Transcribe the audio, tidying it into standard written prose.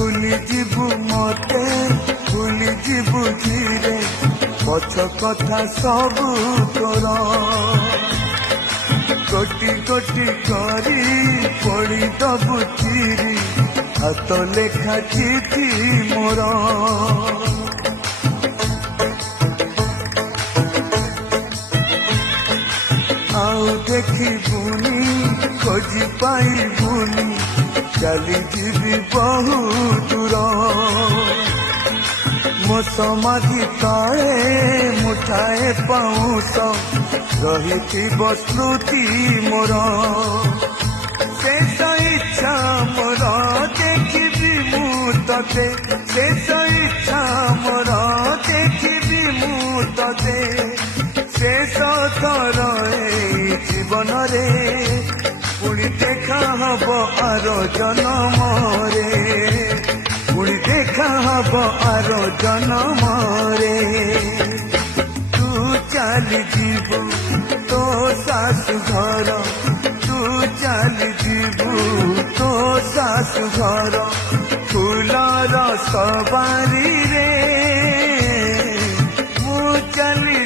भूली जीवु मते भूली जीवु धीरे पछ कथा सबू तोर कोटि कोटि करी पड़ी दबु चिरी हाथ लेखा चिठी मोर आउ देखिबुनी खोजी पाइबुनी चली जीवी बहु दूर मो समाधि तले मुठाए पाऊस रही स्मृति मोर शेष इच्छा मोर देखिबी मु तते शेष इच्छा मोर देखिबी मु तते शेष थर जीवन रे पुणी देखा हब आर जन्म रे पुणी देखा हब आर जन्म रे तू चली जीवु तो सासु घर तू चली जीवु तो सासु घर फूलर सवारी रे मु चली